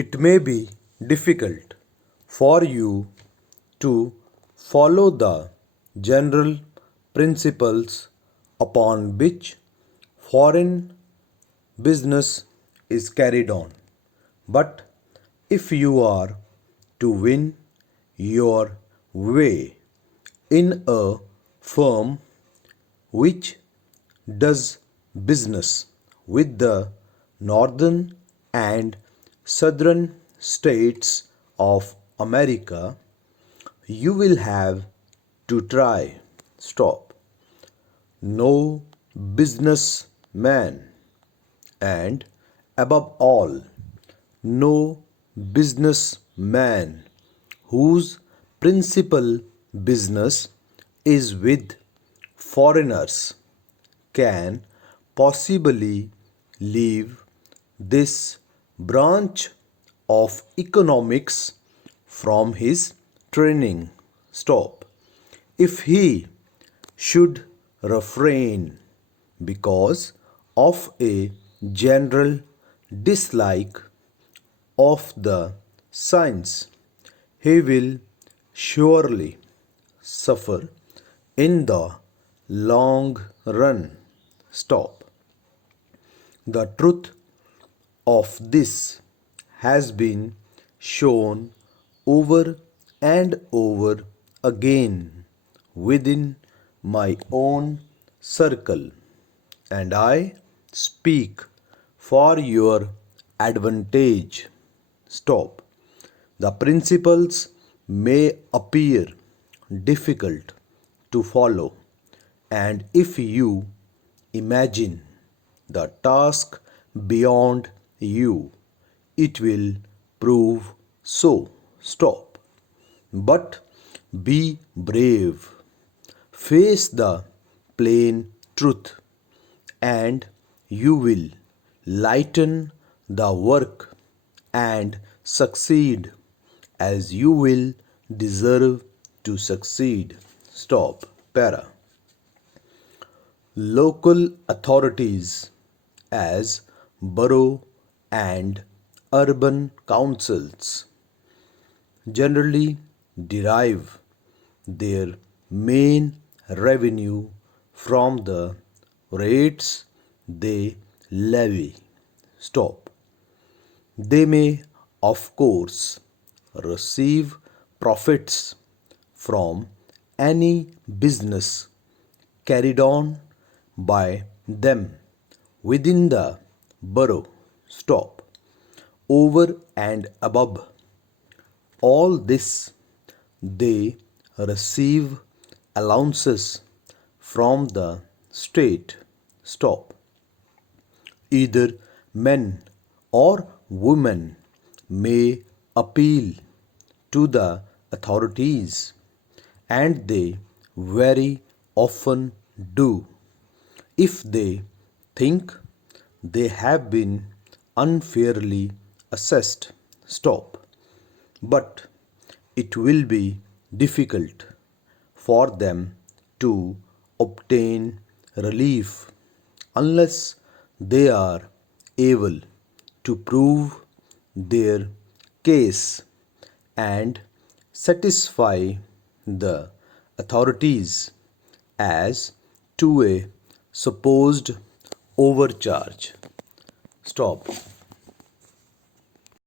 It may be difficult for you to follow the general principles upon which foreign business is carried on. But if you are to win your way in a firm which does business with the northern and southern states of America, you will have to try. Stop. No businessman, and above all, no businessman whose principal business is with foreigners can possibly leave this branch of economics from his training. Stop. If he should refrain because of a general dislike of the science, he will surely suffer in the long run. Stop. The truth of this has been shown over and over again within my own circle, and I speak for your advantage. Stop. The principles may appear difficult to follow, and if you imagine the task beyond you, it will prove so. Stop. But be brave. Face the plain truth, and you will lighten the work and succeed as you will deserve to succeed. Stop. Para. Local authorities as borough and urban councils generally derive their main revenue from the rates they levy. Stop. They may, of course, receive profits from any business carried on by them within the borough. Stop. Over and above all this, they receive allowances from the state. Stop. Either men or women may appeal to the authorities, and they very often do, if they think they have been unfairly assessed. Stop. But it will be difficult for them to obtain relief unless they are able to prove their case and satisfy the authorities as to a supposed overcharge. Stop.